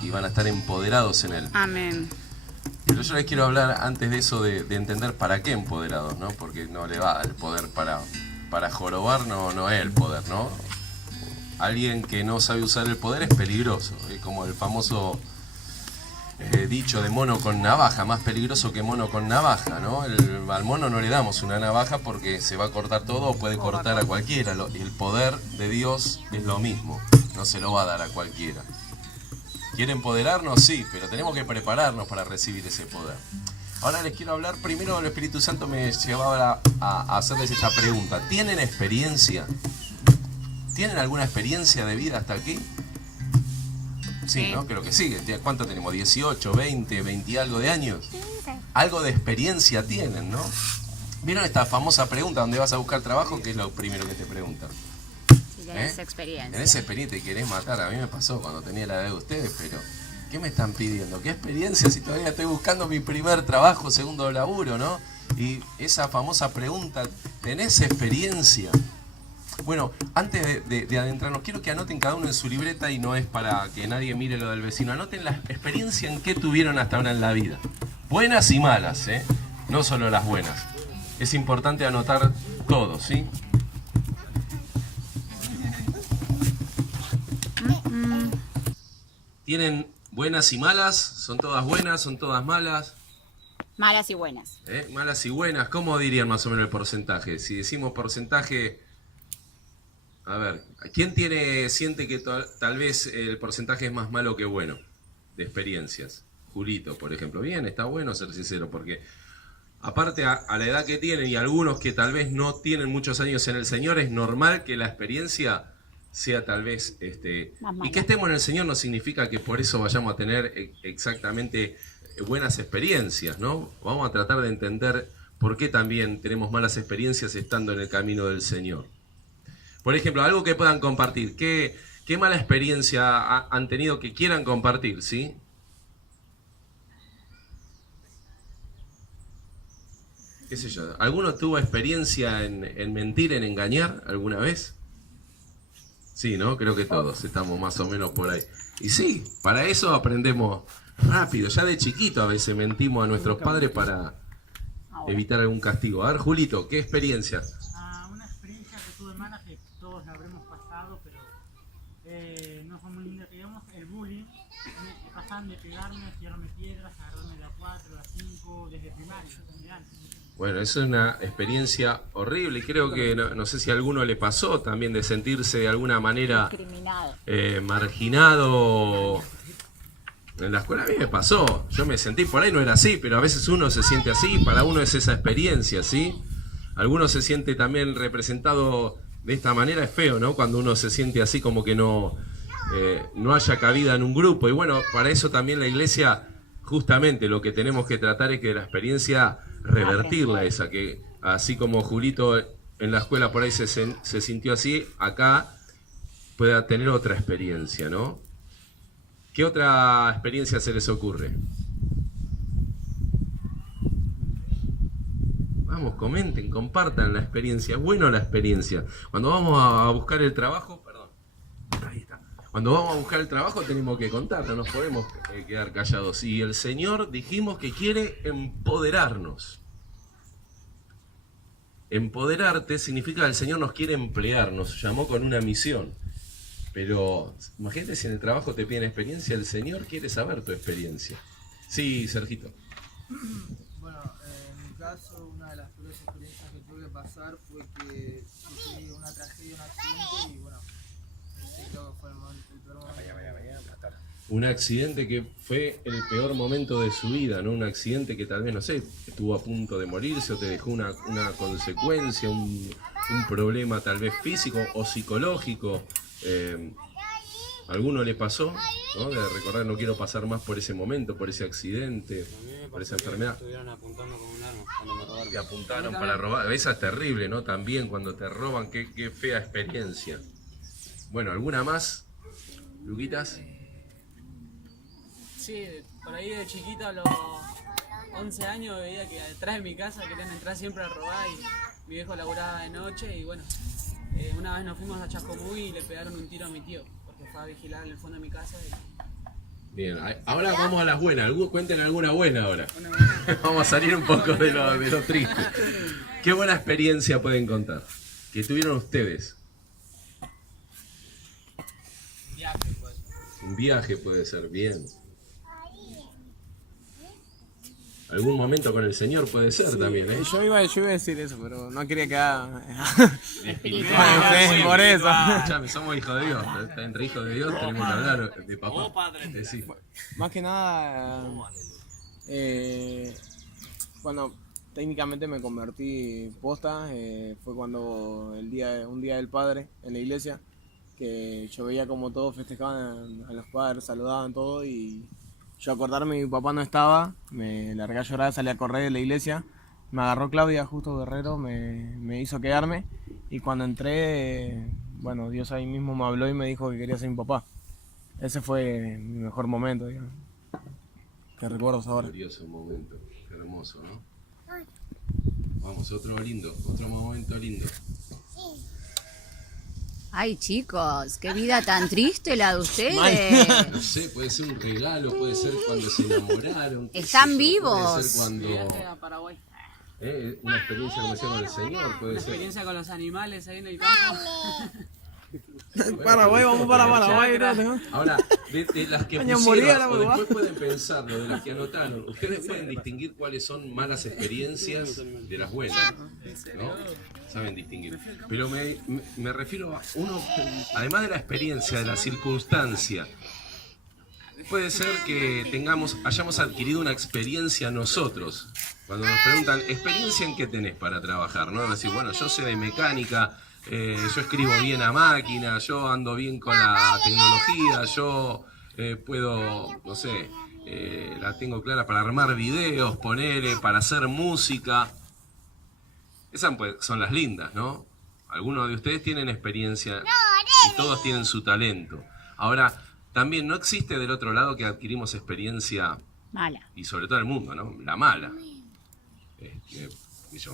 y van a estar empoderados en Él. Amén. Pero yo les quiero hablar antes de eso de entender para qué empoderados, ¿no? Porque no le va el poder para jorobar, no es el poder, ¿no? Alguien que no sabe usar el poder es peligroso, es como el famoso dicho de mono con navaja, más peligroso que mono con navaja, ¿no? Al mono no le damos una navaja porque se va a cortar todo o puede cortar a cualquiera. El poder de Dios es lo mismo, no se lo va a dar a cualquiera. ¿Quiere empoderarnos? Sí, pero tenemos que prepararnos para recibir ese poder. Ahora les quiero hablar, primero el Espíritu Santo me llevaba a hacerles esta pregunta. ¿Tienen experiencia? ¿Tienen alguna experiencia de vida hasta aquí? Sí, ¿no? Creo que sí. ¿Cuánto tenemos? ¿18, 20, 20 y algo de años? Algo de experiencia tienen, ¿no? ¿Vieron esta famosa pregunta donde vas a buscar trabajo? ¿Qué es lo primero que te preguntan? Si tenés experiencia. Tenés experiencia y querés matar. A mí me pasó cuando tenía la edad de ustedes, pero ¿qué me están pidiendo? ¿Qué experiencia si todavía estoy buscando mi primer trabajo, segundo laburo, ¿no? Y esa famosa pregunta, ¿tenés experiencia? Bueno, antes de adentrarnos, quiero que anoten cada uno en su libreta y no es para que nadie mire lo del vecino. Anoten la experiencia en que tuvieron hasta ahora en la vida. Buenas y malas, ¿eh? No solo las buenas. Es importante anotar todo, ¿sí? ¿Tienen buenas y malas? ¿Son todas buenas? ¿Son todas malas? Malas y buenas. Malas y buenas. ¿Cómo dirían más o menos el porcentaje? Si decimos porcentaje... A ver, ¿quién siente que tal vez el porcentaje es más malo que bueno de experiencias? Julito, por ejemplo. Bien, está bueno ser sincero, porque aparte a la edad que tienen y algunos que tal vez no tienen muchos años en el Señor, es normal que la experiencia sea tal vez... y que estemos en el Señor no significa que por eso vayamos a tener exactamente buenas experiencias, ¿no? Vamos a tratar de entender por qué también tenemos malas experiencias estando en el camino del Señor. Por ejemplo, algo que puedan compartir. ¿Qué mala experiencia han tenido que quieran compartir, sí? ¿Qué sé yo? ¿Alguno tuvo experiencia en mentir, en engañar alguna vez? Sí, ¿no? Creo que todos estamos más o menos por ahí. Y sí, para eso aprendemos rápido. Ya de chiquito a veces mentimos a nuestros padres para evitar algún castigo. A ver, Julito, ¿qué experiencia? Una experiencia que tuve mala, que todos la habremos pasado, pero no fue muy linda, que digamos, el bullying. Me pasaban de pegarme, tirarme piedras, agarrarme la 4, la 5, desde primaria, desde antes. Bueno, es una experiencia horrible y creo que no sé si a alguno le pasó también de sentirse de alguna manera marginado. En la escuela a mí me pasó, yo me sentí, por ahí no era así, pero a veces uno se siente así, para uno es esa experiencia, ¿sí? Alguno se siente también representado de esta manera, es feo, ¿no? Cuando uno se siente así como que no haya cabida en un grupo. Y bueno, para eso también la iglesia, justamente lo que tenemos que tratar es que la experiencia revertirla esa, que así como Julito en la escuela por ahí se sintió así, acá pueda tener otra experiencia, ¿no? ¿Qué otra experiencia se les ocurre? Vamos, comenten, compartan la experiencia. Es bueno la experiencia. Cuando vamos a buscar el trabajo, perdón, ahí está. Cuando vamos a buscar el trabajo tenemos que contar, no nos podemos quedar callados. Y el Señor dijimos que quiere empoderarnos. Empoderarte significa que el Señor nos quiere emplear, nos llamó con una misión. Pero imagínate si en el trabajo te piden experiencia, el Señor quiere saber tu experiencia. Sí, Sergito. Bueno, en mi caso, una de las peores experiencias que tuve que pasar fue que sufrí una tragedia, un accidente y bueno, ese creo que fue el peor momento. Un accidente que fue el peor momento de su vida, ¿no? Un accidente que tal vez, no sé, estuvo a punto de morirse o te dejó una consecuencia, un problema tal vez físico o psicológico. ¿Alguno le pasó? ¿No? De recordar, no quiero pasar más por ese momento, por ese accidente, por esa enfermedad. Estuvieron apuntando con un arma cuando me robaron. Te apuntaron para robar. Esa es terrible, ¿no? También cuando te roban, qué fea experiencia. Bueno, ¿alguna más? ¿Luquitas? Sí, por ahí de chiquito a los 11 años veía que detrás de mi casa querían entrar siempre a robar y mi viejo laburaba de noche y bueno, una vez nos fuimos a Chascomús y le pegaron un tiro a mi tío porque fue a vigilar en el fondo de mi casa Bien, ahora vamos a las buenas. Cuenten alguna buena ahora. Vamos a salir un poco de lo triste. ¿Qué buena experiencia pueden contar? Que tuvieron ustedes. Un viaje puede ser, bien. Algún momento con el Señor puede ser también, ¿eh? Yo iba a decir eso, pero no quería quedar... Espiritual. Sí, por eso. Escuchame, somos hijos de Dios. Entre hijos de Dios tenemos que hablar de papá. Sí. Más que nada, cuando técnicamente me convertí posta, fue cuando un día del padre en la iglesia, que yo veía como todos festejaban a los padres, saludaban todo, y yo acordarme mi papá no estaba, me largué a llorar, salí a correr de la iglesia, me agarró Claudia justo Guerrero, me hizo quedarme, y cuando entré, bueno, Dios ahí mismo me habló y me dijo que quería ser mi papá. Ese fue mi mejor momento, digamos. ¿Qué recuerdos ahora? Glorioso momento, qué hermoso, ¿no? Vamos, otro momento lindo. Ay, chicos, qué vida tan triste la de ustedes. No sé, puede ser un regalo, puede ser cuando se enamoraron. Están vivos. Puede ser cuando... Viaje a Paraguay. Una experiencia como decía con el Señor, puede Una ser. experiencia con los animales ahí en el campo. Paraguay, vamos para Paraguay. Ahora, de las que Año pusieron, moría la o huevada. después pueden pensarlo, de las que anotaron, ustedes pueden distinguir cuáles son malas experiencias de las buenas, ¿no? Saben distinguir. Pero me refiero a uno, además de la experiencia, de la circunstancia, puede ser que hayamos adquirido una experiencia nosotros. Cuando nos preguntan, ¿experiencia en qué tenés para trabajar? ¿No? Decir, bueno, yo sé de mecánica, yo escribo bien a máquina, yo ando bien con la tecnología, yo puedo, no sé, la tengo clara para armar videos, para hacer música. Esas son las lindas, ¿no? Algunos de ustedes tienen experiencia y todos tienen su talento. Ahora, también no existe del otro lado que adquirimos experiencia, Mala. y sobre todo el mundo, ¿no? La mala.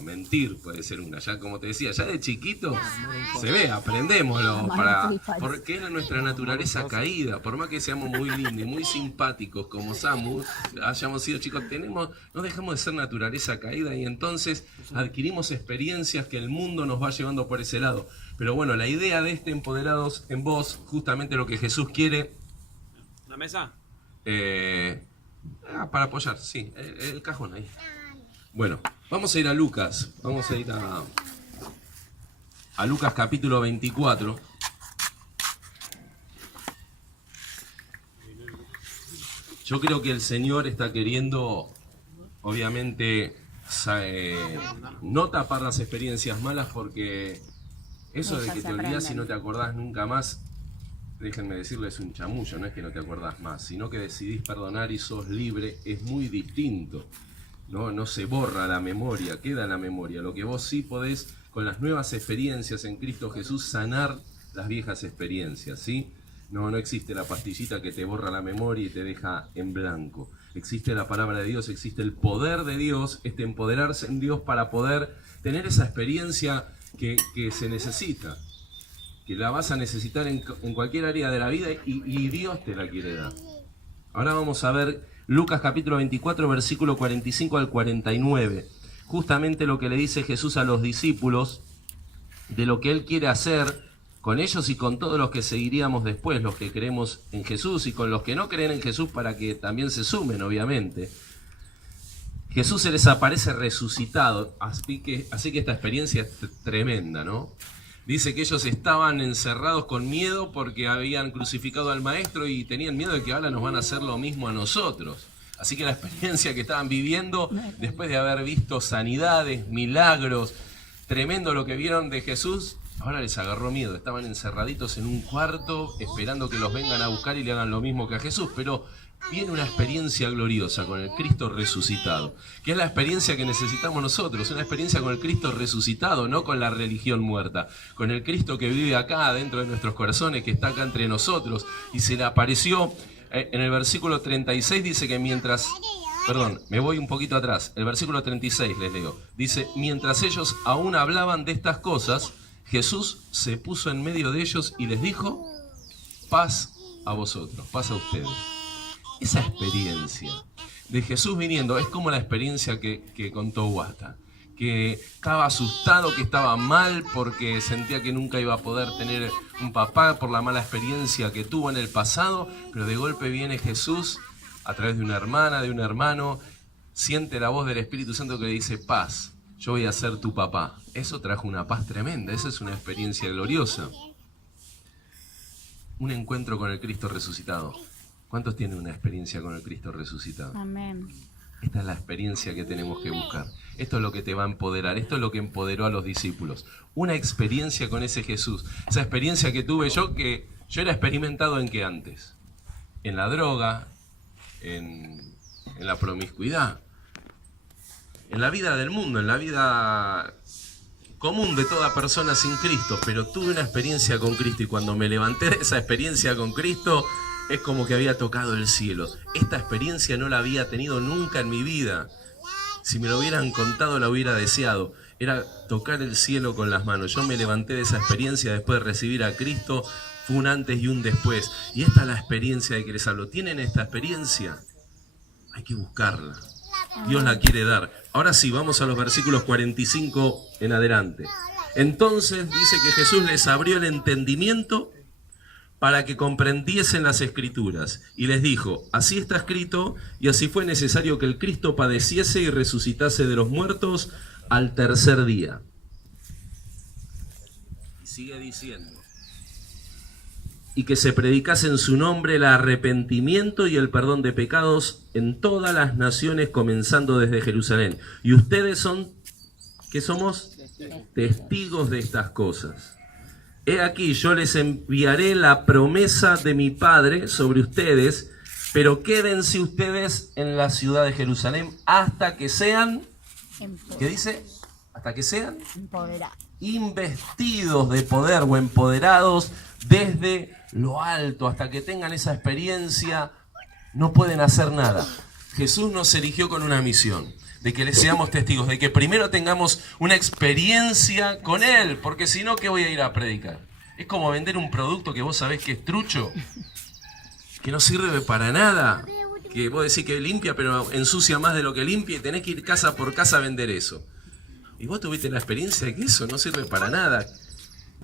Mentir puede ser una, ya como te decía, ya de chiquito se ve, aprendémoslo, porque es nuestra naturaleza caída, por más que seamos muy lindos y muy simpáticos como Samu, hayamos sido chicos, no dejamos de ser naturaleza caída y entonces adquirimos experiencias que el mundo nos va llevando por ese lado. Pero bueno, la idea de este Empoderados en Vos, justamente lo que Jesús quiere... ¿La mesa? Para apoyar, sí, el cajón ahí. Bueno, vamos a ir a Lucas, vamos a ir a Lucas capítulo 24. Yo creo que el Señor está queriendo, obviamente, no tapar las experiencias malas, porque eso de que te olvidas y no te acordás nunca más, déjenme decirles, es un chamullo, no es que no te acordás más, sino que decidís perdonar y sos libre, es muy distinto. No se borra la memoria, queda en la memoria. Lo que vos sí podés, con las nuevas experiencias en Cristo Jesús, sanar las viejas experiencias, ¿sí? No existe la pastillita que te borra la memoria y te deja en blanco. Existe la palabra de Dios, existe el poder de Dios, empoderarse en Dios para poder tener esa experiencia que se necesita, que la vas a necesitar en cualquier área de la vida y Dios te la quiere dar. Ahora vamos a ver Lucas capítulo 24, versículo 45 al 49. Justamente lo que le dice Jesús a los discípulos de lo que Él quiere hacer con ellos y con todos los que seguiríamos después, los que creemos en Jesús y con los que no creen en Jesús, para que también se sumen, obviamente. Jesús se les aparece resucitado, así que esta experiencia es tremenda, ¿no? Dice que ellos estaban encerrados con miedo porque habían crucificado al Maestro y tenían miedo de que ahora nos van a hacer lo mismo a nosotros. Así que la experiencia que estaban viviendo, después de haber visto sanidades, milagros, tremendo lo que vieron de Jesús, ahora les agarró miedo. Estaban encerraditos en un cuarto esperando que los vengan a buscar y le hagan lo mismo que a Jesús. Pero viene una experiencia gloriosa con el Cristo resucitado, que es la experiencia que necesitamos nosotros, una experiencia con el Cristo resucitado, no con la religión muerta, con el Cristo que vive acá dentro de nuestros corazones, que está acá entre nosotros, y se le apareció en el versículo 36, dice que me voy un poquito atrás, el versículo 36 les leo, dice, mientras ellos aún hablaban de estas cosas, Jesús se puso en medio de ellos y les dijo, paz a vosotros, paz a ustedes. esa experiencia de Jesús viniendo es como la experiencia que contó Guata, que estaba asustado, que estaba mal porque sentía que nunca iba a poder tener un papá por la mala experiencia que tuvo en el pasado, pero de golpe viene Jesús a través de una hermana, de un hermano, siente la voz del Espíritu Santo que le dice: paz, yo voy a ser tu papá. Eso trajo una paz tremenda, esa es una experiencia gloriosa. Un encuentro con el Cristo resucitado. ¿Cuántos tienen una experiencia con el Cristo resucitado? Amén. Esta es la experiencia que tenemos que buscar. Esto es lo que te va a empoderar. Esto es lo que empoderó a los discípulos. Una experiencia con ese Jesús. Esa experiencia que tuve yo, que yo era experimentado en qué antes. En la droga, en la promiscuidad, en la vida del mundo, en la vida común de toda persona sin Cristo. Pero tuve una experiencia con Cristo y cuando me levanté de esa experiencia con Cristo, es como que había tocado el cielo. Esta experiencia no la había tenido nunca en mi vida. Si me lo hubieran contado, la hubiera deseado. Era tocar el cielo con las manos. Yo me levanté de esa experiencia después de recibir a Cristo. Fue un antes y un después. Y esta es la experiencia de que les hablo. ¿Tienen esta experiencia? Hay que buscarla. Dios la quiere dar. Ahora sí, vamos a los versículos 45 en adelante. Entonces dice que Jesús les abrió el entendimiento para que comprendiesen las Escrituras, y les dijo: así está escrito, y así fue necesario que el Cristo padeciese y resucitase de los muertos al tercer día. Y sigue diciendo: y que se predicase en su nombre el arrepentimiento y el perdón de pecados en todas las naciones, comenzando desde Jerusalén. Y ustedes son, ¿qué somos? Testigos de estas cosas. He aquí, yo les enviaré la promesa de mi Padre sobre ustedes, pero quédense ustedes en la ciudad de Jerusalén hasta que sean, ¿qué dice? Hasta que sean investidos de poder o empoderados desde lo alto, hasta que tengan esa experiencia. No pueden hacer nada. Jesús nos eligió con una misión, de que le seamos testigos, de que primero tengamos una experiencia con Él, porque si no, ¿qué voy a ir a predicar? Es como vender un producto que vos sabés que es trucho, que no sirve para nada, que vos decís que limpia, pero ensucia más de lo que limpia y tenés que ir casa por casa a vender eso. Y vos tuviste la experiencia de que eso no sirve para nada.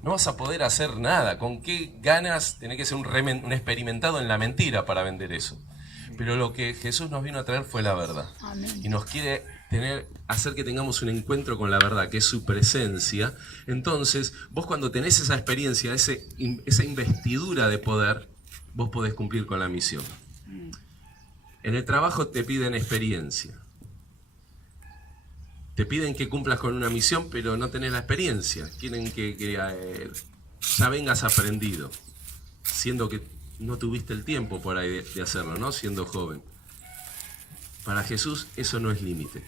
No vas a poder hacer nada. ¿Con qué ganas? Tenés que ser un experimentado en la mentira para vender eso. Pero lo que Jesús nos vino a traer fue la verdad. Amén. Y nos quiere hacer que tengamos un encuentro con la verdad, que es su presencia. Entonces, vos cuando tenés esa experiencia, esa investidura de poder, vos podés cumplir con la misión. En el trabajo te piden experiencia. Te piden que cumplas con una misión, pero no tenés la experiencia. Quieren que ya vengas aprendido, siendo que no tuviste el tiempo por ahí de hacerlo, ¿no? Siendo joven. Para Jesús eso no es límite.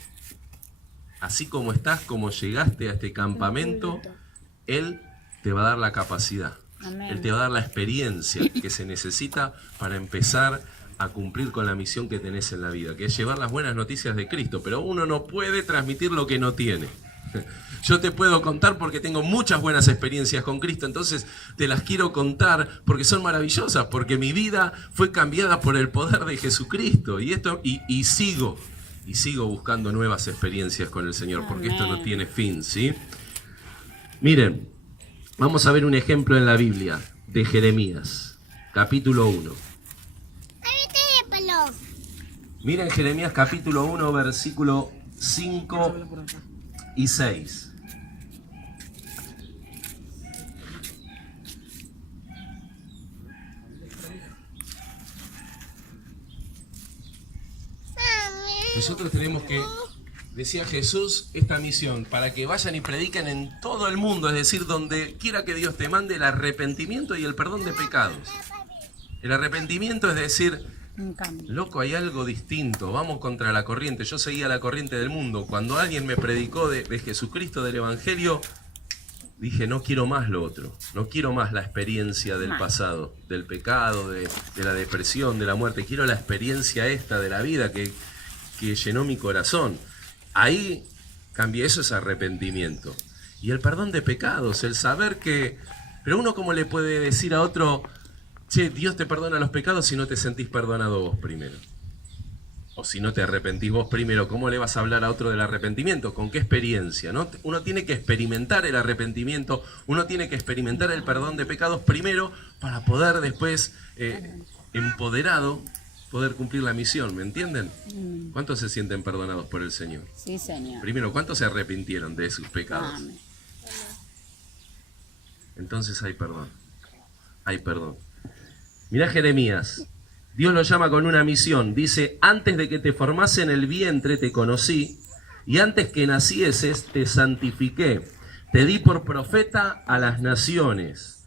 Así como estás, como llegaste a este campamento, Él te va a dar la capacidad. Amén. Él te va a dar la experiencia que se necesita para empezar a cumplir con la misión que tenés en la vida, que es llevar las buenas noticias de Cristo. Pero uno no puede transmitir lo que no tiene. Yo te puedo contar porque tengo muchas buenas experiencias con Cristo, entonces te las quiero contar porque son maravillosas, porque mi vida fue cambiada por el poder de Jesucristo y sigo buscando nuevas experiencias con el Señor, porque esto no tiene fin, ¿sí? Miren, vamos a ver un ejemplo en la Biblia de Jeremías, capítulo 1. Miren Jeremías capítulo 1, versículo 5 y 6. Nosotros tenemos que, decía Jesús, esta misión, para que vayan y prediquen en todo el mundo, es decir, donde quiera que Dios te mande, el arrepentimiento y el perdón de pecados. El arrepentimiento es decir, loco, hay algo distinto, vamos contra la corriente. Yo seguía la corriente del mundo. Cuando alguien me predicó de Jesucristo, del Evangelio, dije, no quiero más lo otro. No quiero más la experiencia del pasado, del pecado, de la depresión, de la muerte. Quiero la experiencia esta de la vida que llenó mi corazón. Ahí cambié, eso es arrepentimiento. Y el perdón de pecados, el saber que... Pero uno, ¿cómo le puede decir a otro... che, Dios te perdona los pecados si no te sentís perdonado vos primero. O si no te arrepentís vos primero, ¿cómo le vas a hablar a otro del arrepentimiento? ¿Con qué experiencia? ¿No? Uno tiene que experimentar el arrepentimiento, uno tiene que experimentar el perdón de pecados primero para poder después, empoderado, poder cumplir la misión, ¿me entienden? ¿Cuántos se sienten perdonados por el Señor? Sí, Señor. Primero, ¿cuántos se arrepintieron de sus pecados? Amén. Entonces hay perdón. Hay perdón. Mirá Jeremías. Dios lo llama con una misión. Dice, antes de que te formase en el vientre te conocí, y antes que nacieses te santifiqué. Te di por profeta a las naciones.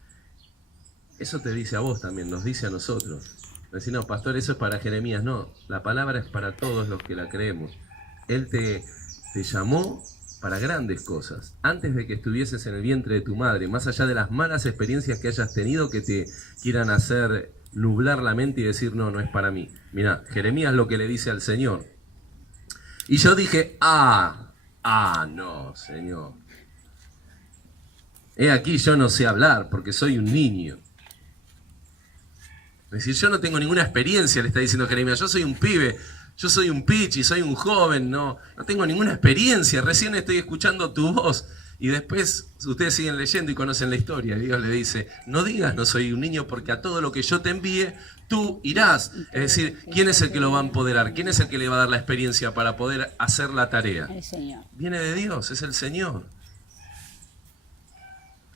Eso te dice a vos también, nos dice a nosotros. Decir, no, pastor, eso es para Jeremías. No, la palabra es para todos los que la creemos. Él te llamó para grandes cosas. Antes de que estuvieses en el vientre de tu madre, más allá de las malas experiencias que hayas tenido que te quieran hacer nublar la mente y decir, no, no es para mí. Mirá, Jeremías lo que le dice al Señor. Y yo dije, no, Señor. He aquí yo no sé hablar porque soy un niño. Es decir, yo no tengo ninguna experiencia, le está diciendo Jeremías. Yo soy un pibe, yo soy un pichi, soy un joven, no tengo ninguna experiencia. Recién estoy escuchando tu voz. Y después ustedes siguen leyendo y conocen la historia. Dios le dice, no digas no soy un niño porque a todo lo que yo te envíe, tú irás. Es decir, ¿quién es el que lo va a empoderar? ¿Quién es el que le va a dar la experiencia para poder hacer la tarea? El Señor. Viene de Dios, es el Señor.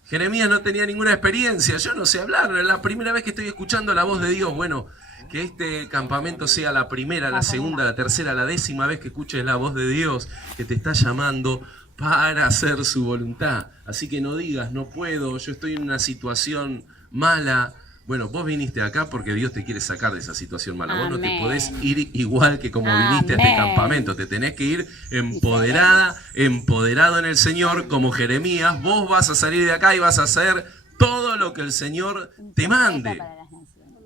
Jeremías no tenía ninguna experiencia, yo no sé hablar, la primera vez que estoy escuchando la voz de Dios. Bueno, que este campamento sea la primera, la segunda, la tercera, la 10ª vez que escuches la voz de Dios que te está llamando para hacer su voluntad. Así que no digas, no puedo, yo estoy en una situación mala. Bueno, vos viniste acá porque Dios te quiere sacar de esa situación mala. Vos no te podés ir igual que como viniste a este campamento. Te tenés que ir empoderada, empoderado en el Señor, como Jeremías. Vos vas a salir de acá y vas a hacer todo lo que el Señor te mande.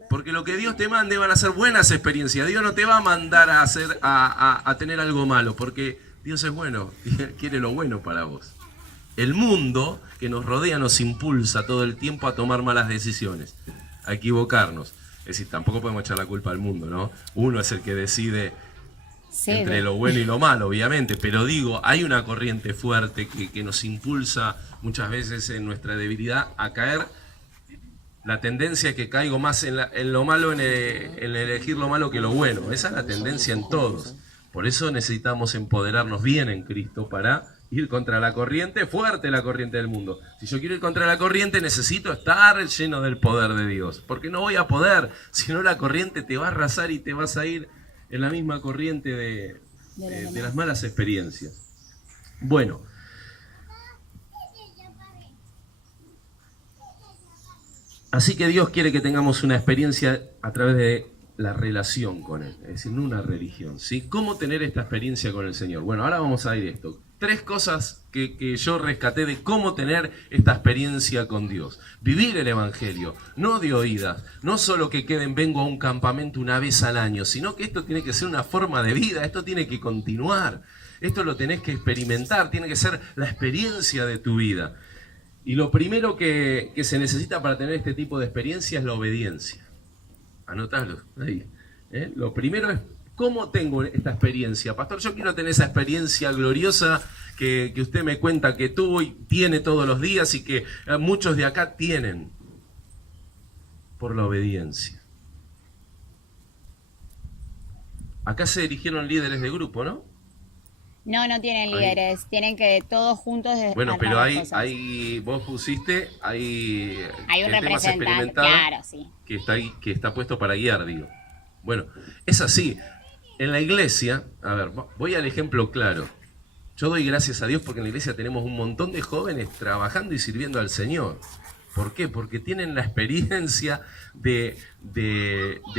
Porque lo que Dios te mande van a ser buenas experiencias. Dios no te va a mandar a hacer, a tener algo malo, porque Dios es bueno y Él quiere lo bueno para vos. El mundo que nos rodea nos impulsa todo el tiempo a tomar malas decisiones, a equivocarnos. Es decir, tampoco podemos echar la culpa al mundo, ¿no? Uno es el que decide entre lo bueno y lo malo, obviamente, pero digo, hay una corriente fuerte que nos impulsa muchas veces en nuestra debilidad a caer. La tendencia es que caigo más en lo malo, en elegir lo malo que lo bueno. Esa es la tendencia en todos. Por eso necesitamos empoderarnos bien en Cristo para ir contra la corriente, fuerte la corriente del mundo. Si yo quiero ir contra la corriente, necesito estar lleno del poder de Dios. Porque no voy a poder, si no la corriente te va a arrasar y te vas a ir en la misma corriente de las malas experiencias. Bueno. Así que Dios quiere que tengamos una experiencia a través de la relación con Él, es decir, no una religión, ¿sí? ¿Cómo tener esta experiencia con el Señor? Bueno, ahora vamos a ir a esto. 3 cosas que yo rescaté de cómo tener esta experiencia con Dios. Vivir el Evangelio, no de oídas, no solo que queden vengo a un campamento una vez al año, sino que esto tiene que ser una forma de vida, esto tiene que continuar, esto lo tenés que experimentar, tiene que ser la experiencia de tu vida. Y lo primero que se necesita para tener este tipo de experiencia es la obediencia. Anotalo ahí. Lo primero es, ¿cómo tengo esta experiencia? Pastor, yo quiero tener esa experiencia gloriosa que usted me cuenta que tuvo y tiene todos los días y que muchos de acá tienen. Por la obediencia. Acá se dirigieron líderes de grupo, ¿no? No tienen líderes, tienen que todos juntos. Bueno, pero hay vos pusiste, hay un representante, claro, sí. Que está puesto para guiar, digo. Bueno, es así. En la iglesia, a ver, voy al ejemplo claro. Yo doy gracias a Dios porque en la iglesia tenemos un montón de jóvenes trabajando y sirviendo al Señor. ¿Por qué? Porque tienen la experiencia de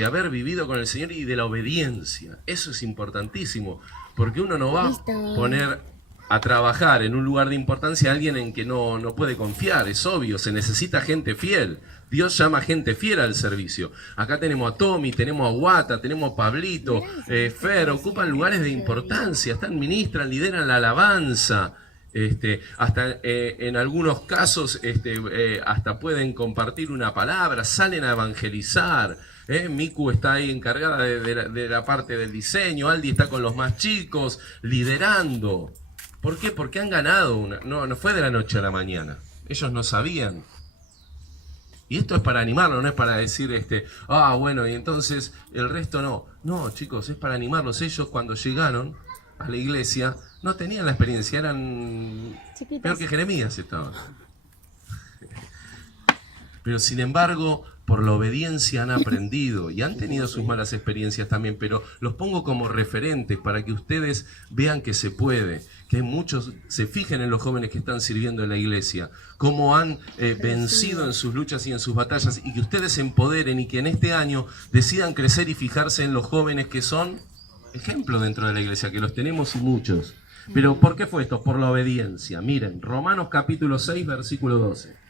haber vivido con el Señor y de la obediencia. Eso es importantísimo. Porque uno no va a poner a trabajar en un lugar de importancia a alguien en que no puede confiar, es obvio, se necesita gente fiel. Dios llama gente fiel al servicio. Acá tenemos a Tommy, tenemos a Guata, tenemos a Pablito, Fer, ocupan lugares de importancia, están, ministran, lideran la alabanza. Hasta en algunos casos hasta pueden compartir una palabra, salen a evangelizar. Miku está ahí encargada de la parte del diseño, Aldi está con los más chicos, liderando. ¿Por qué? Porque han ganado no fue de la noche a la mañana. Ellos no sabían. Y esto es para animarlos, no es para decir, bueno, y entonces el resto no. No, chicos, es para animarlos. Ellos cuando llegaron a la iglesia no tenían la experiencia, eran chiquitos. Peor que Jeremías estaban. Pero sin embargo, por la obediencia han aprendido y han tenido sus malas experiencias también, pero los pongo como referentes para que ustedes vean que se puede, que muchos se fijen en los jóvenes que están sirviendo en la iglesia, cómo han vencido en sus luchas y en sus batallas, y que ustedes se empoderen y que en este año decidan crecer y fijarse en los jóvenes que son ejemplo dentro de la iglesia, que los tenemos y muchos. Pero ¿por qué fue esto? Por la obediencia. Miren, Romanos capítulo 6, versículo 12.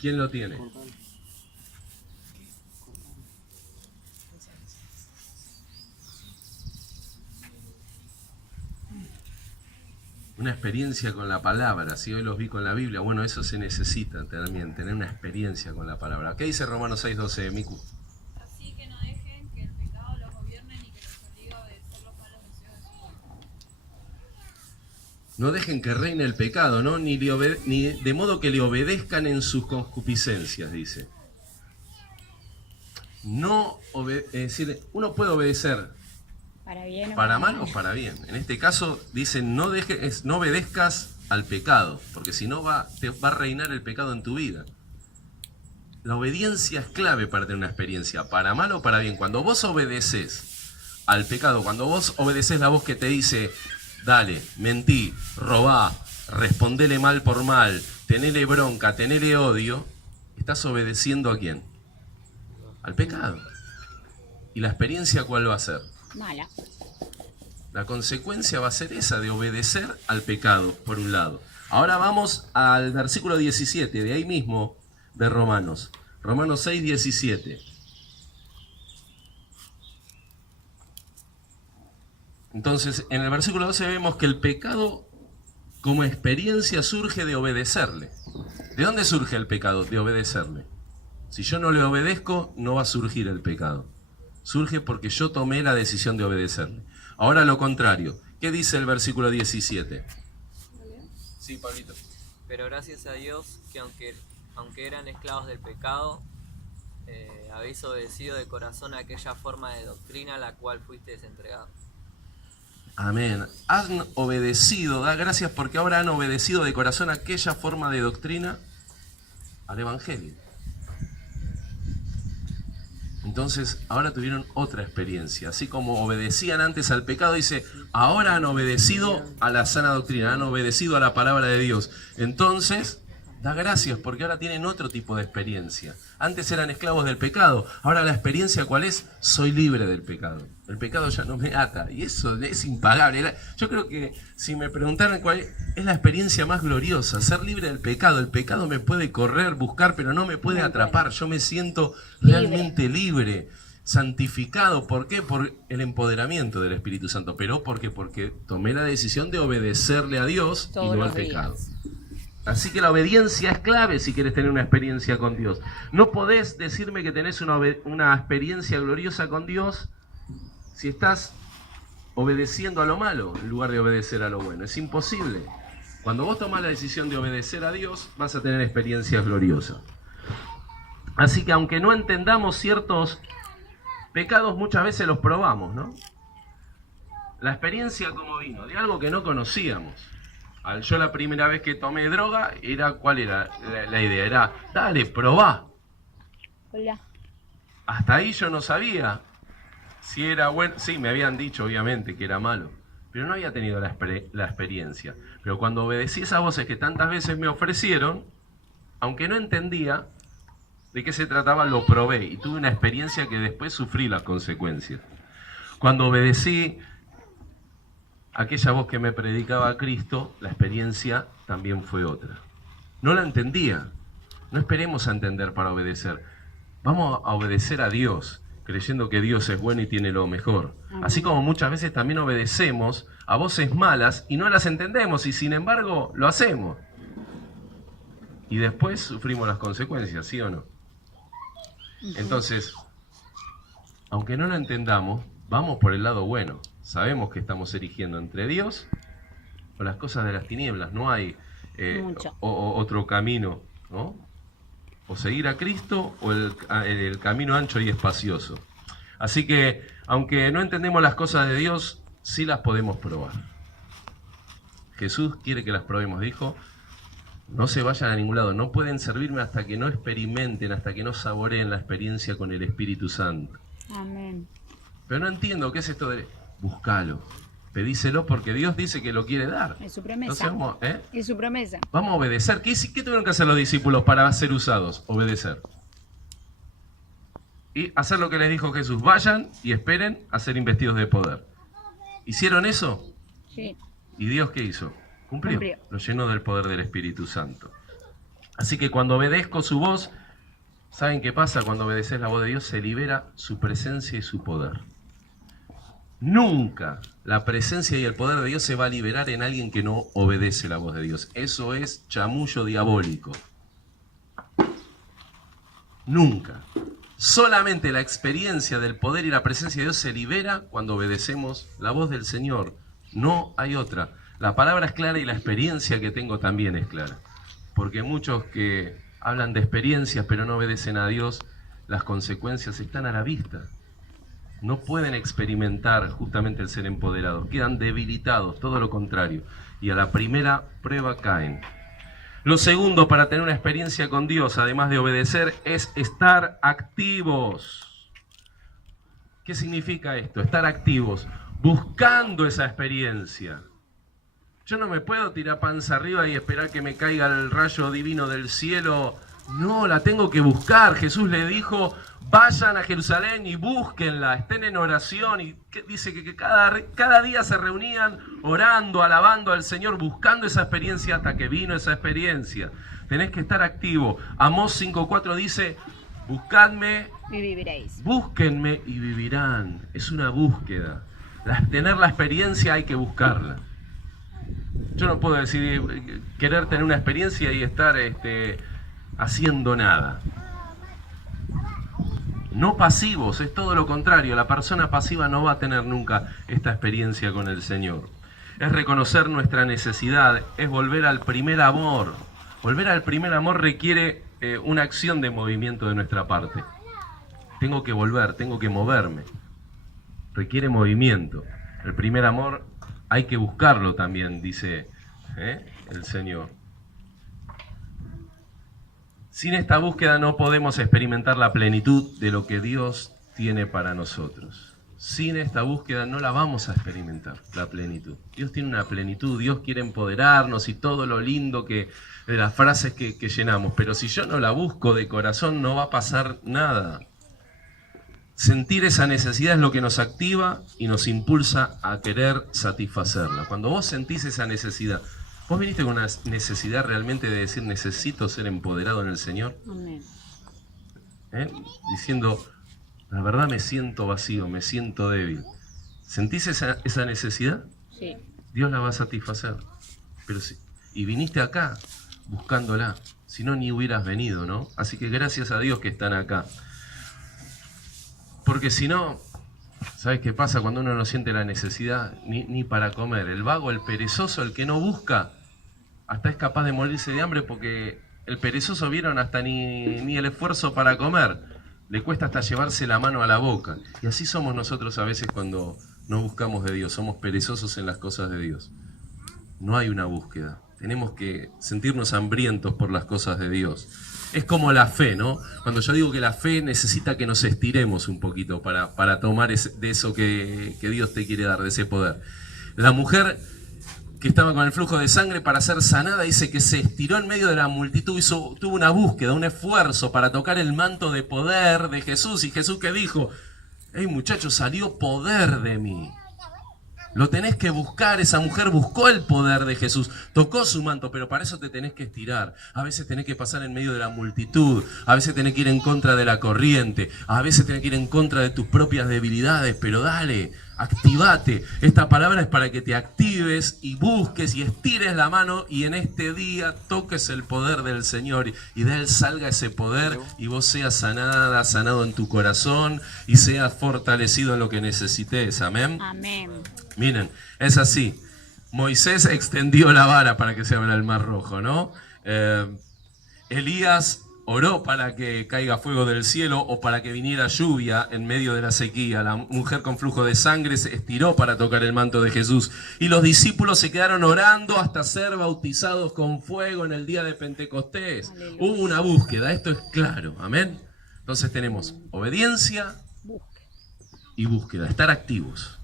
¿Quién lo tiene? Una experiencia con la palabra. Si hoy los vi con la Biblia, bueno, eso se necesita también, tener una experiencia con la palabra. ¿Qué dice Romanos 6:12, Miku? Así que no dejen que el pecado los gobierne ni que los obligue a obedecer los malos deseos de su cuerpo. No dejen que reine el pecado, ¿no? Ni de modo que le obedezcan en sus concupiscencias, dice. Es decir, uno puede obedecer Para bien o para mal o para bien. En este caso dice, no obedezcas al pecado, porque si no te va a reinar el pecado en tu vida. La obediencia es clave para tener una experiencia, para mal o para bien. Cuando vos obedeces al pecado, cuando vos obedeces la voz que te dice, dale, mentí, robá, respondele mal por mal, tenele bronca, tenele odio, estás obedeciendo ¿a quién? Al pecado. ¿Y la experiencia cuál va a ser? mala. La consecuencia va a ser esa, de obedecer al pecado, por un lado. Ahora vamos al versículo 17, de ahí mismo, de Romanos. Romanos 6, 17. Entonces, en el versículo 12 vemos que el pecado como experiencia surge de obedecerle. ¿De dónde surge el pecado? De obedecerle. Si yo no le obedezco, no va a surgir el pecado. Surge porque yo tomé la decisión de obedecerle. Ahora lo contrario. ¿Qué dice el versículo 17? Sí, Pablito. Pero gracias a Dios que aunque eran esclavos del pecado, habéis obedecido de corazón a aquella forma de doctrina a la cual fuisteis entregados. Amén. Han obedecido, da gracias porque ahora han obedecido de corazón aquella forma de doctrina al Evangelio. Entonces, ahora tuvieron otra experiencia. Así como obedecían antes al pecado, dice, ahora han obedecido a la sana doctrina, han obedecido a la palabra de Dios. Entonces, da gracias porque ahora tienen otro tipo de experiencia. Antes eran esclavos del pecado, ahora la experiencia ¿cuál es? Soy libre del pecado. El pecado ya no me ata y eso es impagable. Yo creo que si me preguntaran cuál es la experiencia más gloriosa, ser libre del pecado. El pecado me puede correr, buscar, pero no me puede atrapar. Yo me siento realmente libre, santificado. ¿Por qué? Por el empoderamiento del Espíritu Santo. ¿Pero por qué? Porque tomé la decisión de obedecerle a Dios y no al pecado. Así que la obediencia es clave si quieres tener una experiencia con Dios. No podés decirme que tenés una experiencia gloriosa con Dios si estás obedeciendo a lo malo en lugar de obedecer a lo bueno. Es imposible. Cuando vos tomás la decisión de obedecer a Dios, vas a tener experiencias gloriosas. Así que aunque no entendamos ciertos pecados, muchas veces los probamos, ¿no? La experiencia como vino, de algo que no conocíamos. Yo la primera vez que tomé droga, ¿cuál era la idea? Era, dale, probá. Hola. Hasta ahí yo no sabía si era bueno. Sí, me habían dicho obviamente que era malo, pero no había tenido la experiencia. Pero cuando obedecí esas voces que tantas veces me ofrecieron, aunque no entendía de qué se trataba, lo probé y tuve una experiencia que después sufrí las consecuencias. Cuando obedecí aquella voz que me predicaba a Cristo, la experiencia también fue otra. No la entendía, No esperemos a entender para obedecer. Vamos a obedecer a Dios, creyendo que Dios es bueno y tiene lo mejor. Así como muchas veces también obedecemos a voces malas y no las entendemos y sin embargo lo hacemos. Y después sufrimos las consecuencias, ¿sí o no? Entonces, aunque no lo entendamos, vamos por el lado bueno. Sabemos que estamos eligiendo entre Dios o las cosas de las tinieblas. No hay otro camino, ¿no? O seguir a Cristo o el camino ancho y espacioso. Así que, aunque no entendemos las cosas de Dios, sí las podemos probar. Jesús quiere que las probemos. Dijo, no se vayan a ningún lado, no pueden servirme hasta que no experimenten, hasta que no saboreen la experiencia con el Espíritu Santo. Amén. Pero no entiendo, ¿qué es esto de...? Búscalo, pedíselo porque Dios dice que lo quiere dar. Es su promesa. Entonces vamos, Es su promesa. vamos a obedecer. ¿Qué tuvieron que hacer los discípulos para ser usados? Obedecer. Y hacer lo que les dijo Jesús. Vayan y esperen a ser investidos de poder. ¿Hicieron eso? Sí. ¿Y Dios qué hizo? Cumplió. Cumplió. Lo llenó del poder del Espíritu Santo. Así que cuando obedezco su voz, ¿saben qué pasa? Cuando obedeces la voz de Dios se libera su presencia y su poder. Nunca la presencia y el poder de Dios se va a liberar en alguien que no obedece la voz de Dios. Eso es chamullo diabólico. Nunca. Solamente la experiencia del poder y la presencia de Dios se libera cuando obedecemos la voz del Señor. No hay otra. La palabra es clara y la experiencia que tengo también es clara. Porque muchos que hablan de experiencias pero no obedecen a Dios, las consecuencias están a la vista. No pueden experimentar justamente el ser empoderados, quedan debilitados, todo lo contrario. Y a la primera prueba caen. Lo segundo para tener una experiencia con Dios, además de obedecer, es estar activos. ¿Qué significa esto? Estar activos, buscando esa experiencia. Yo no me puedo tirar panza arriba y esperar que me caiga el rayo divino del cielo. No, la tengo que buscar. Jesús le dijo, vayan a Jerusalén y búsquenla, estén en oración. Y dice que cada día se reunían orando, alabando al Señor, buscando esa experiencia hasta que vino esa experiencia. Tenés que estar activo. Amós 5:4 dice, buscadme Y viviréis. Búsquenme y vivirán. Es una búsqueda. Tener la experiencia hay que buscarla. Yo no puedo decir querer tener una experiencia y estar haciendo nada. No pasivos, es todo lo contrario. La persona pasiva no va a tener nunca esta experiencia con el Señor. Es reconocer nuestra necesidad, es volver al primer amor. Volver al primer amor requiere una acción de movimiento de nuestra parte. Tengo que volver, tengo que moverme. Requiere movimiento. El primer amor hay que buscarlo también, dice el Señor. Sin esta búsqueda no podemos experimentar la plenitud de lo que Dios tiene para nosotros. Sin esta búsqueda no la vamos a experimentar, la plenitud. Dios tiene una plenitud, Dios quiere empoderarnos y todo lo lindo de las frases que llenamos. Pero si yo no la busco de corazón no va a pasar nada. Sentir esa necesidad es lo que nos activa y nos impulsa a querer satisfacerla. Cuando vos sentís esa necesidad, vos viniste con una necesidad realmente de decir necesito ser empoderado en el Señor. Amén. Diciendo, la verdad me siento vacío, me siento débil. ¿Sentís esa necesidad? Sí. Dios la va a satisfacer. Pero sí, y viniste acá buscándola, si no ni hubieras venido, ¿no? Así que gracias a Dios que están acá. Porque si no, ¿sabes qué pasa cuando uno no siente la necesidad ni para comer? El vago, el perezoso, el que no busca, hasta es capaz de morirse de hambre porque el perezoso vieron hasta ni el esfuerzo para comer. Le cuesta hasta llevarse la mano a la boca. Y así somos nosotros a veces cuando no buscamos de Dios. Somos perezosos en las cosas de Dios. No hay una búsqueda. Tenemos que sentirnos hambrientos por las cosas de Dios. Es como la fe, ¿no? Cuando yo digo que la fe necesita que nos estiremos un poquito para tomar de eso que Dios te quiere dar, de ese poder. La mujer que estaba con el flujo de sangre para ser sanada, dice que se estiró en medio de la multitud, tuvo una búsqueda, un esfuerzo para tocar el manto de poder de Jesús. Y Jesús que dijo, hey muchachos, salió poder de mí. Lo tenés que buscar. Esa mujer buscó el poder de Jesús, tocó su manto, pero para eso te tenés que estirar. A veces tenés que pasar en medio de la multitud, a veces tenés que ir en contra de la corriente, a veces tenés que ir en contra de tus propias debilidades, pero dale, activate. Esta palabra es para que te actives y busques y estires la mano y en este día toques el poder del Señor y de Él salga ese poder y vos seas sanada, sanado en tu corazón y seas fortalecido en lo que necesites. Amén. Amén. Miren, es así. Moisés extendió la vara para que se abra el mar rojo, ¿no? Elías oró para que caiga fuego del cielo o para que viniera lluvia en medio de la sequía. La mujer con flujo de sangre se estiró para tocar el manto de Jesús. Y los discípulos se quedaron orando hasta ser bautizados con fuego en el día de Pentecostés. Aleluya. Hubo una búsqueda, esto es claro, amén. Entonces tenemos obediencia y búsqueda, estar activos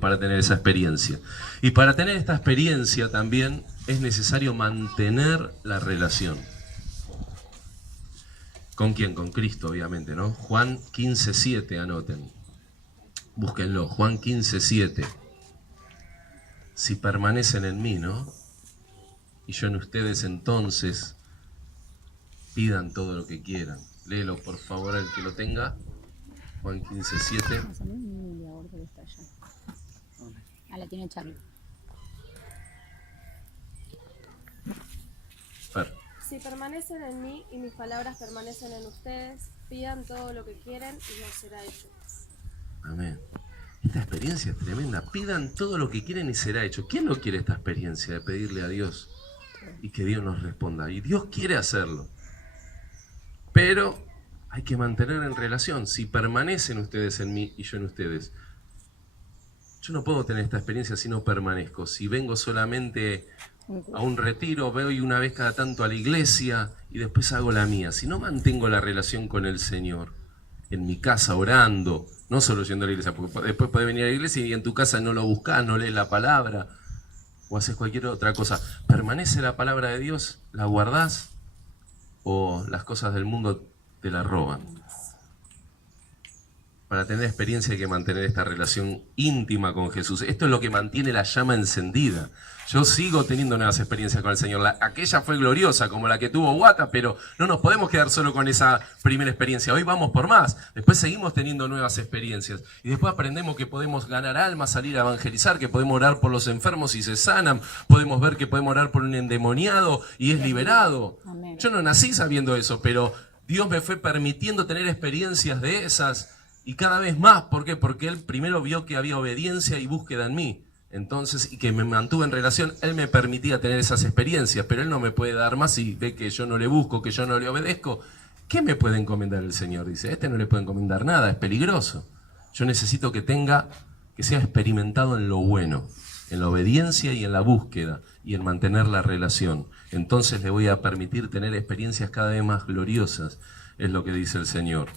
para tener esa experiencia. Y para tener esta experiencia también es necesario mantener la relación. ¿Con quién? Con Cristo, obviamente, ¿no? Juan 15:7, anoten. Búsquenlo, Juan 15:7. Si permanecen en mí, ¿no? Y yo en ustedes, entonces pidan todo lo que quieran. Léelo, por favor, el que lo tenga. Juan 15:7. Ah, la tiene Charlie. Fer. Si permanecen en mí y mis palabras permanecen en ustedes, pidan todo lo que quieren y os será hecho. Amén. Esta experiencia es tremenda. Pidan todo lo que quieren y será hecho. ¿Quién no quiere esta experiencia de pedirle a Dios y que Dios nos responda? Y Dios quiere hacerlo. Pero hay que mantener en relación. Si permanecen ustedes en mí y yo en ustedes. Yo no puedo tener esta experiencia si no permanezco. Si vengo solamente a un retiro, voy una vez cada tanto a la iglesia y después hago la mía. Si no mantengo la relación con el Señor, en mi casa orando, no solo yendo a la iglesia, porque después puedes venir a la iglesia y en tu casa no lo buscas, no lees la palabra o haces cualquier otra cosa. ¿Permanece la palabra de Dios? ¿La guardás? ¿O las cosas del mundo te la roban? Para tener experiencia hay que mantener esta relación íntima con Jesús. Esto es lo que mantiene la llama encendida. Yo sigo teniendo nuevas experiencias con el Señor. Aquella fue gloriosa, como la que tuvo Guata, pero no nos podemos quedar solo con esa primera experiencia. Hoy vamos por más. Después seguimos teniendo nuevas experiencias. Y después aprendemos que podemos ganar almas, salir a evangelizar, que podemos orar por los enfermos y se sanan. Podemos ver que podemos orar por un endemoniado y es liberado. Amén. Yo no nací sabiendo eso, pero Dios me fue permitiendo tener experiencias de esas. Y cada vez más, ¿por qué? Porque Él primero vio que había obediencia y búsqueda en mí. Entonces, y que me mantuve en relación, Él me permitía tener esas experiencias, pero Él no me puede dar más si ve que yo no le busco, que yo no le obedezco. ¿Qué me puede encomendar el Señor? Dice, no le puede encomendar nada, es peligroso. Yo necesito que sea experimentado en lo bueno, en la obediencia y en la búsqueda, y en mantener la relación. Entonces le voy a permitir tener experiencias cada vez más gloriosas, es lo que dice el Señor.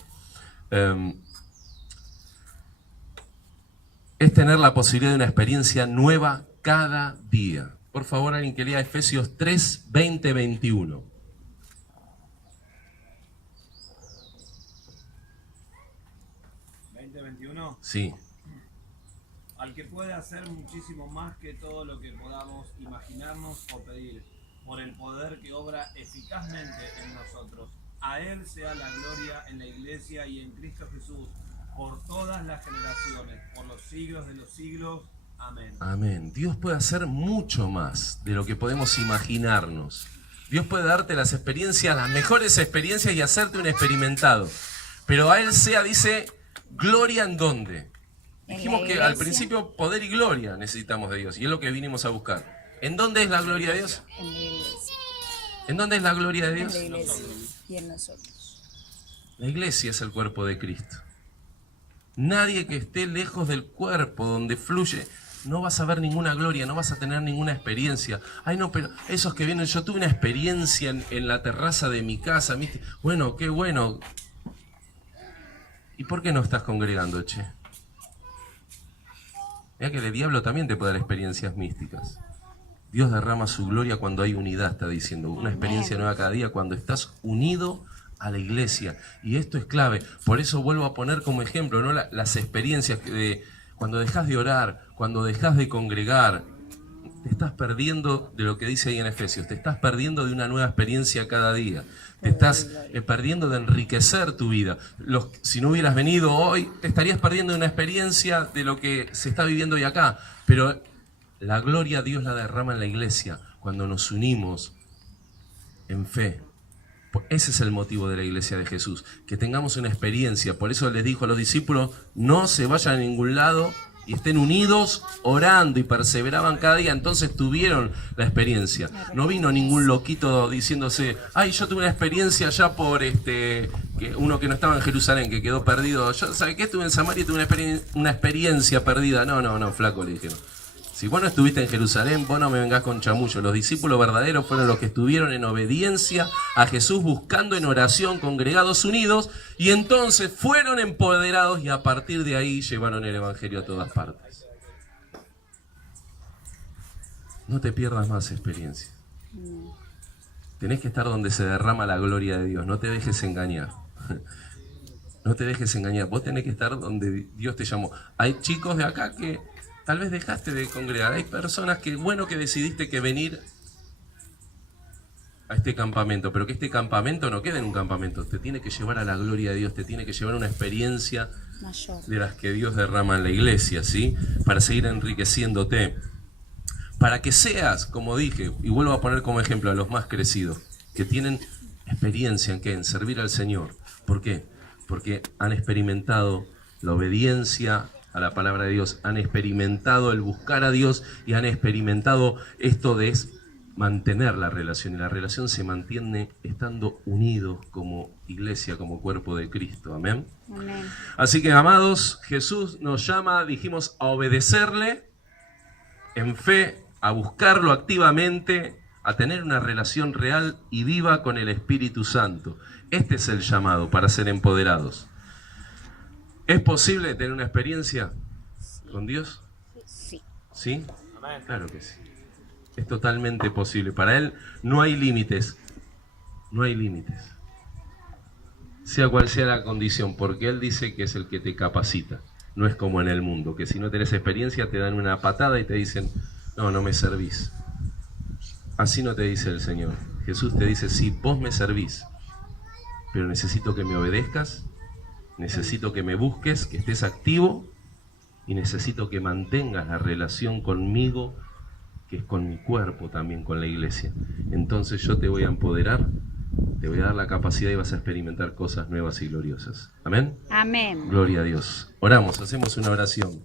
Es tener la posibilidad de una experiencia nueva cada día. Por favor, alguien que lea Efesios 3, 20, 21. ¿20-21? Sí. Al que puede hacer muchísimo más que todo lo que podamos imaginarnos o pedir, por el poder que obra eficazmente en nosotros. A Él sea la gloria en la Iglesia y en Cristo Jesús, por todas las generaciones, por los siglos de los siglos. Amén. Amén. Dios puede hacer mucho más de lo que podemos imaginarnos. Dios puede darte las experiencias, las mejores experiencias y hacerte un experimentado. Pero a Él sea, dice, gloria en dónde. Dijimos que al principio poder y gloria necesitamos de Dios y es lo que vinimos a buscar. ¿En dónde es la gloria de Dios? En la iglesia. ¿En dónde es la gloria de Dios? En la iglesia y en nosotros. La iglesia es el cuerpo de Cristo. Nadie que esté lejos del cuerpo donde fluye, no vas a ver ninguna gloria, no vas a tener ninguna experiencia. Ay no, pero esos que vienen, yo tuve una experiencia en la terraza de mi casa, ¿viste? Bueno, qué bueno. ¿Y por qué no estás congregando, che? Mira que el diablo también te puede dar experiencias místicas. Dios derrama su gloria cuando hay unidad, está diciendo. Una experiencia nueva cada día cuando estás unido a la iglesia. Y esto es clave. Por eso vuelvo a poner como ejemplo, ¿no? Las experiencias de cuando dejas de orar, cuando dejas de congregar, te estás perdiendo de lo que dice ahí en Efesios, te estás perdiendo de una nueva experiencia cada día, te estás perdiendo de enriquecer tu vida. Si no hubieras venido hoy, te estarías perdiendo de una experiencia de lo que se está viviendo hoy acá, pero la gloria Dios la derrama en la iglesia cuando nos unimos en fe. Ese es el motivo de la iglesia de Jesús, que tengamos una experiencia. Por eso les dijo a los discípulos, no se vayan a ningún lado y estén unidos orando, y perseveraban cada día. Entonces tuvieron la experiencia. No vino ningún loquito diciéndose, ay, yo tuve una experiencia allá por que uno que no estaba en Jerusalén, que quedó perdido. Yo, ¿sabe qué? Estuve en Samaria y tuve una experiencia perdida. No, flaco, le dijeron. Si vos no estuviste en Jerusalén, vos no me vengás con chamullo. Los discípulos verdaderos fueron los que estuvieron en obediencia a Jesús, buscando en oración, congregados, unidos, y entonces fueron empoderados y a partir de ahí llevaron el evangelio a todas partes. No te pierdas más experiencia. Tenés que estar donde se derrama la gloria de Dios. No te dejes engañar. No te dejes engañar. Vos tenés que estar donde Dios te llamó. Hay chicos de acá que tal vez dejaste de congregar. Hay personas que, bueno, que decidiste que venir a este campamento, pero que este campamento no quede en un campamento. Te tiene que llevar a la gloria de Dios, te tiene que llevar a una experiencia mayor de las que Dios derrama en la iglesia, ¿sí? Para seguir enriqueciéndote. Para que seas, como dije, y vuelvo a poner como ejemplo a los más crecidos, que tienen experiencia en ¿qué? En servir al Señor. ¿Por qué? Porque han experimentado la obediencia a la palabra de Dios, han experimentado el buscar a Dios y han experimentado esto de mantener la relación. Y la relación se mantiene estando unidos como iglesia, como cuerpo de Cristo. Amén. Amén. Así que, amados, Jesús nos llama, dijimos, a obedecerle en fe, a buscarlo activamente, a tener una relación real y viva con el Espíritu Santo. Este es el llamado para ser empoderados. ¿Es posible tener una experiencia con Dios? Sí. ¿Sí? Claro que sí. Es totalmente posible. Para Él no hay límites. No hay límites. Sea cual sea la condición, porque Él dice que es el que te capacita. No es como en el mundo, que si no tenés experiencia te dan una patada y te dicen, no me servís. Así no te dice el Señor. Jesús te dice, sí, vos me servís, pero necesito que me obedezcas, necesito que me busques, que estés activo, y necesito que mantengas la relación conmigo, que es con mi cuerpo también, con la iglesia. Entonces yo te voy a empoderar, te voy a dar la capacidad y vas a experimentar cosas nuevas y gloriosas. ¿Amén? Amén. Gloria a Dios. Oramos, hacemos una oración.